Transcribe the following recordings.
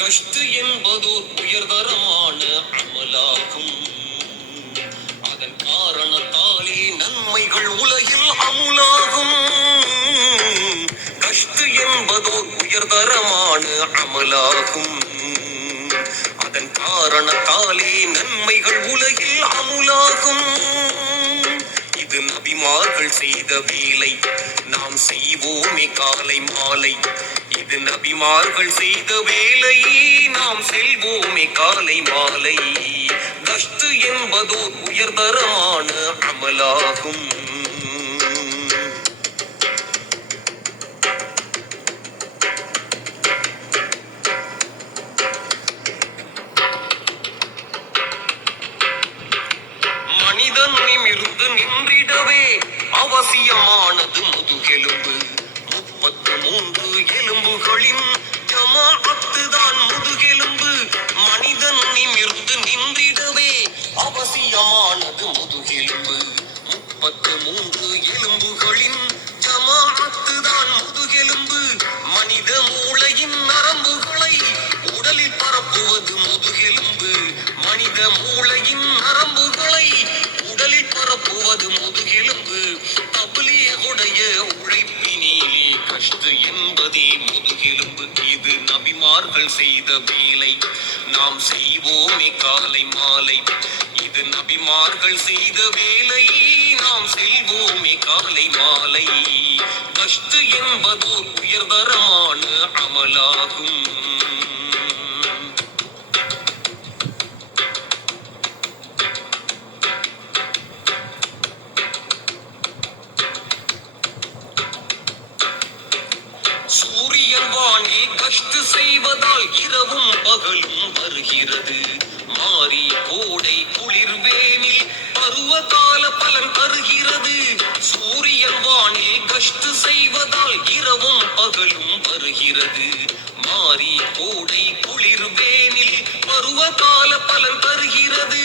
Gushed என்பதோர் உயர்தரமான அமலாகும். அதன் காரணத்தாலே நன்மைகள் உலகில் அமுலாகும். கஷ்டு என்பதோர் உயர்தரமான அமலாகும். அதன் காரணத்தாலே நன்மைகள் உலகில் அமுலாகும். இது நபிமார்கள் செய்த வேலை, நாம் செய்வோமே காலை மாலை. இது நபிமார்கள் செய்த வேலை, நாம் செல்வோமே காலை மாலை. கஷ்டு என்பதோர் உயர்தரமான அமலாகும். மனிதன் நிமிர்ந்து நின்றிடவே அவசியமானது முதுகெலும்பு. 33 எலும்புகளின் ஜமாஅத்துதான் முதுகெலும்பு. மனிதன் நிமிர்ந்து நின்றிடவே அவசியமானது முதுகெலும்பு. 33 எலும்புகளின் ஜமாஅத்துதான் முதுகெலும்பு. மனித மூளையின் நரம்புகளை உடலில் பரப்புவது முதுகெலும்பு. மனித மூளையின் நரம்புகளை உடலில் பரப்புவது முதுகெலும்பு. தப்லீகுடைய உழைப்பினிலே கஷ்டு என்பதே முதுகெலும்பு. இது நபிமார்கள் செய்த வேலை, நாம் செய்வோமே காலை மாலை. இது நபிமார்கள் செய்த வேலை, நாம் செல்வோமே காலை மாலை. கஷ்டு என்பதோர் உயர்தரமான அமலாகும். சூரியன் வானில் கஷ்டு செய்வதால் இரவும் பகலும் வருகிறது. மாறி கோடை குளிர்வேனில் பருவகால பலன் தருகிறது. சூரியன் வானில் கஷ்டு செய்வதால் இரவும் பகலும் வருகிறது. மாறி கோடை குளிர்வேனில் பருவகால பலன் தருகிறது.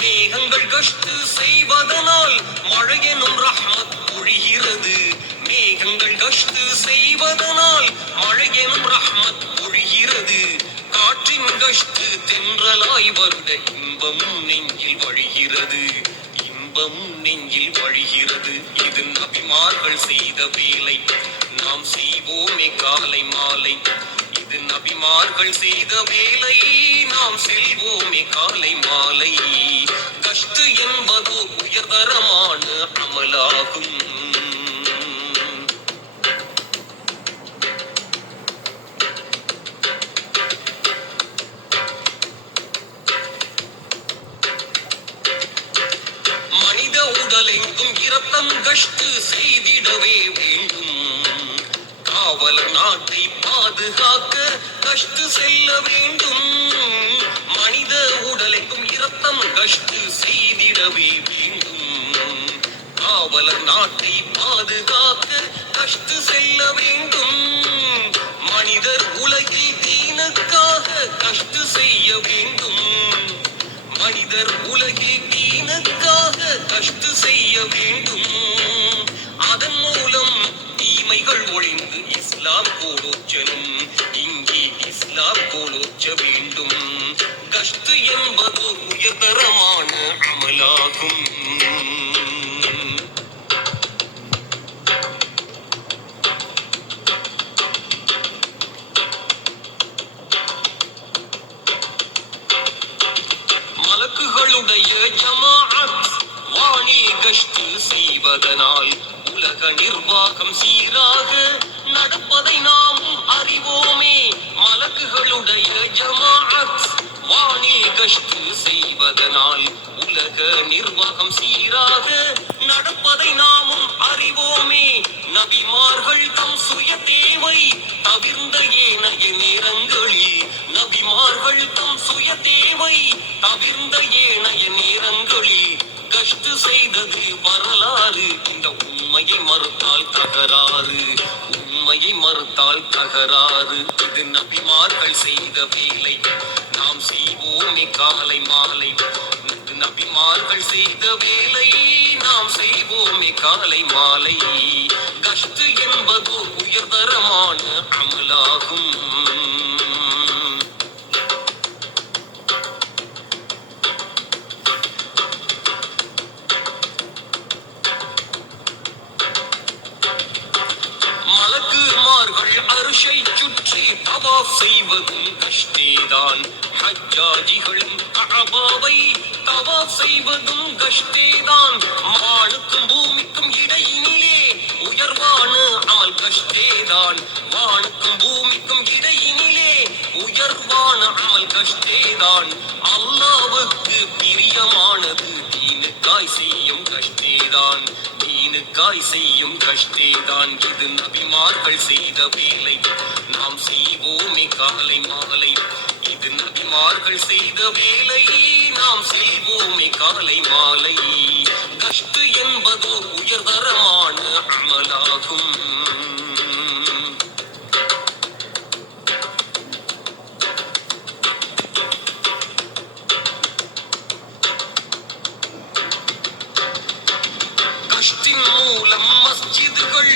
மேகங்கள் கஷ்டு செய்வதனால் மழையெனும் ரஹ்மத் பொழிகிறது. மேகங்கள் கஷ்டு செய்வதனால் மழையெனும் ரஹ்மத் பொழிகிறது. காற்றின் கஷ்டு தென்றலாய் வருட இன்பமும் நெஞ்சில் வழிகிறது. இன்பமும் நெஞ்சில் வழிகிறது. இது நபிமார்கள் செய்த வேலை, நாம் செய்வோமே காலை மாலை. இது நபிமார்கள் செய்த வேலை, நாம் செல்வோமே காலை மாலை. கஷ்டு என்பதோ உயர்தரமான அமலாகும். மனித உடலெங்கும் இரத்தம் கஷ்டு செய்திடவே வேண்டும். காவலர் நாட்டை பாதுகாக்க கஷ்டு செல்ல வேண்டும். மனித உடலெங்கும் இரத்தம் கஷ்டு செய்திடவே வேண்டும். காவலர் நாட்டை பாதுகாக்க கஷ்டு செல்ல வேண்டும். மனிதர் உலகில் தீனுக்காக கஷ்டு செய்ய வேண்டும். மனிதர் உலகில் தீனுக்காக கஷ்டு செய்ய வேண்டும். அதன் மூலம் தீமைகள் ஒழிந்து இஸ்லாம் கோலோச்சலும். இங்கே இஸ்லாம் கோலோச்ச வேண்டும். கஷ்டு என்பது உயர்தரமான அமலாகும். மலக்குகளுடைய ஜமாஅத் வானில் கஷ்டு செய்வதனால் உலக நிர்வாகம் சீராக நடப்பதை நாம் அறிவோமே. மலக்குகளுடைய ஜமாஅத் வானில் கஷ்டு செய்வதனால் உலக நிர்வாகம் சீராக நடப்பதை நாமும் அறிவோமே. நபிமார்கள் தம் சுய தேவை தவிர்ந்த ஏனைய நேரங்களில் நபிமார்கள் தம் சுய தேவை தவிர்ந்த ஏனைய நேரங்களில் கஷ்டு செய்தது வரலாறு. இந்த உண்மையை மறுத்தால் தகராறு. உண்மையை மறுத்தால் தகராறு. இது நபிமார்கள் செய்த வேலை, நாம் செய்வோமே காலை மாலை. நபிமார்கள் செய்த வேலை, நாம் செய்வோமே காலை மாலை. கஷ்டு என்பது உயர்தரமான அமலாகும். செய்வதும் கஷ்டேதான். ஹஜ்ஜாஜிகளும் கஅபாவை தவாப் செய்வதும் கஷ்டேதான். வானுக்கும் பூமிக்கும் இடையினிலே உயர்வான அமல் கஷ்டேதான். வானுக்கும் பூமிக்கும் இடையினிலே உயர்வான அமல் கஷ்டேதான். அல்லாஹ்வுக்கு பிரியமானது தீனுக்காய் செய்யும் கஷ்டேதான். தீனுக்காய் செய்யும் கஷ்டேதான். இது நபிமார்கள் செய்த வேலை, நாம் செய்வோமே காலை மாலை. இது நபிமார்கள் செய்த வேலை, நாம் செய்வோமே காலை மாலை. கஷ்டு என்பதோ உயர்தரமான அமலாகும். கஷ்டின் மூலம் மஸ்ஜிதுகள்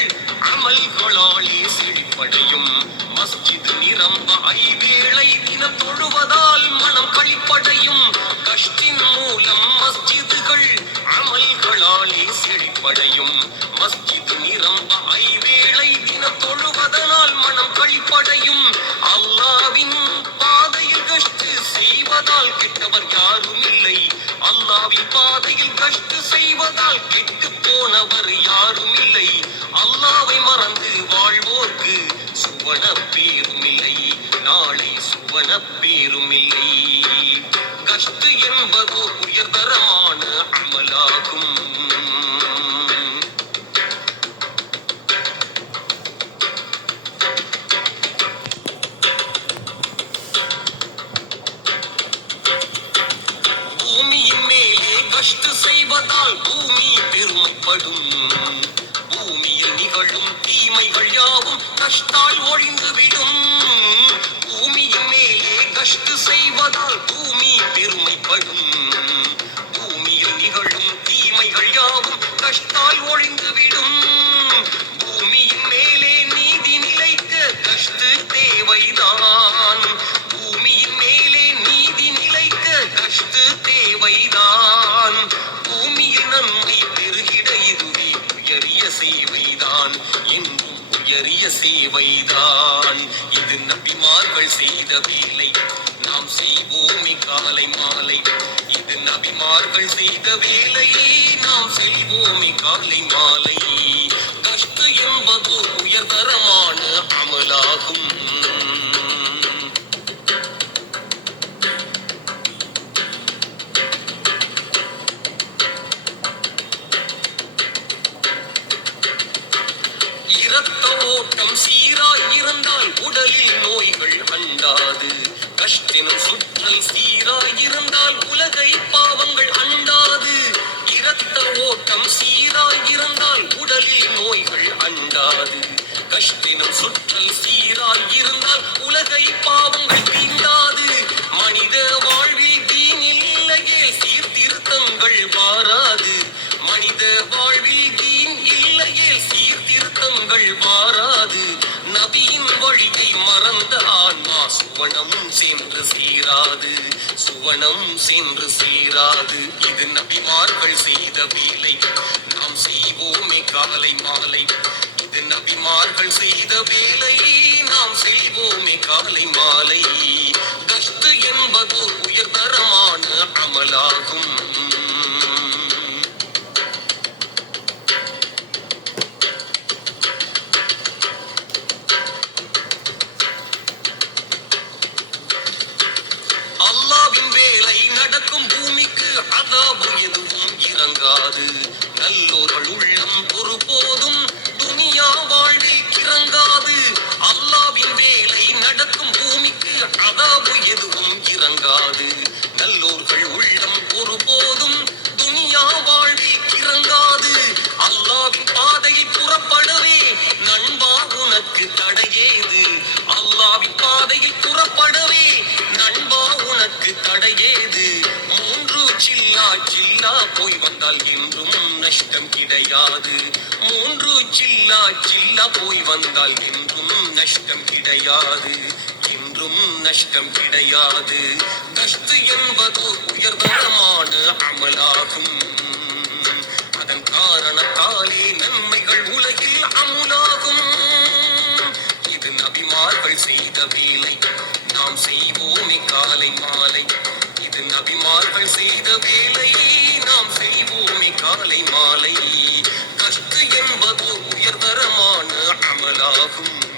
அமல்களாலே செழிப்படையும். மஸ்ஜிது நிரம்ப ஐவேளை தினம் தொழுவதால் மனம் களிப்படையும். கஷ்டின் மூலம் மஸ்ஜிதுகள் அமல்களாலே செழிப்படையும். மஸ்ஜிது நிரம்ப ஐவேளை தினம் தொழுவதனால் மனம் களிப்படையும். அல்லாவின் பாதையில் கஷ்டு செய்வதால் கெட்டவர் யாரும் இல்லை. அல்லாவின் பாதையில் கஷ்டு செய்வதால் கெட்டு போனவர் யாரும் இல்லை. அல்லாவை மறந்து வாழ்வோர்க்கு சுவன பேருமில்லை, நாளை சுவன பேருமில்லை. கஷ்டு என்பதோ உயர்தரமான அமலாகும். பூமியின் மேலே கஷ்டு செய்வதால் பூமி பெருமைப்படும். பூமியில் நிகழும் தீமைகள் யாவும் கஷ்டால் ஒழிந்துவிடும். பூமியின் மேலே கஷ்டு செய்வதால் பூமி பெருமைப்படும். பூமியில் நிகழும் தீமைகள் யாவும் கஷ்டால் ஒழிந்துவிடும். பூமியின் மேலே நீதி நிலைக்க கஷ்டு தேவைதான். பூமியின் மேலே நீதி நிலைக்க கஷ்டு தேவைதான். பூமியில் நன்மை பெருகிட இதுவே உயரிய சேவைதான், என்றும் உயரிய சேவைதான். இது நபிமார்கள் செய்த வேலை, நாம் செய்வோமே காலை மாலை. இது நபிமார்கள் செய்த வேலை, நாம் செய்வோமே காலை மாலை. கஷ்டு என்பது உயர்தரமான அமலாகும். இரத்த ஓட்டம் சீராய் இருந்தால் உடலில் நோய்கள் அண்டாது. கஷ்டினும் சுற்றல் சீராய் இருந்தால் உலகை பாவங்கள் அண்டாது. இரத்த ஓட்டம் சீராய் இருந்தால் உடலில் நோய்கள் அண்டாது. கஷ்டினும் சுற்றல் சீராய் இருந்தால் உலகை பாவங்கள் தீண்டாது. மனித வாழ்வில் தீனில் இல்லையே சீர்திருத்தங்கள் வாராது. மனித வாழ்வில் தீன் இல்லையே சீர்திருத்தங்கள் வாராது. நபியின் வழியை மறந்த ஆன்மா சுவனம் சென்று சேராது. சுவனம் சென்று சேராது. இது நபிமார்கள் செய்த வேலை, நாம் செய்வோமே காலை மாலை. இது நபிமார்கள் செய்த வேலை, நாம் செய்வோமே காலை மாலை. கஷ்டு என்பது உயர்தரமான அமலாகும். அல்லாவின் வேலை நடக்கும் பூமிக்கு அதாபு எதுவும் இறங்காது. நல்லோர்கள் உள்ளம் ஒருபோதும் துனியா வாழ்வில் கிறங்காது. அல்லாவின் வேலை நடக்கும் பூமிக்கு அதாபு எதுவும் இறங்காது. நல்லோர்கள் உள்ளம் ஒருபோதும் துனியா வாழ்வில் கிறங்காது. அல்லாவின் பாதையில் புறப்படவே நண்பா உனக்கு தடையேது. அல்லாவின் பாதையில் புறப்படவே நண்பா உனக்கு தடையேது. மூன்று சில்லா சில்லா போய் வந்தால் என்றும் நஷ்டம் கிடையாது. மூன்று சில்லா சில்லா போய் வந்தால் என்றும் நஷ்டம் கிடையாது. என்றும் நஷ்டம் கிடையாது. கஷ்டு என்பது உயர்தரமான அமலாகும். அதன் காரணத்தாலே நன்மைகள் உலகில் அமுலாகும். இது நபிமார்கள் செய்த வேலை நாம் செய்வோமே காலை மாலை. இது நபிமார்கள் செய்த வேலை நாம் செய்வோமே காலை மாலை. கஷ்டு என்பது உயர்தரமான அமலாகும்.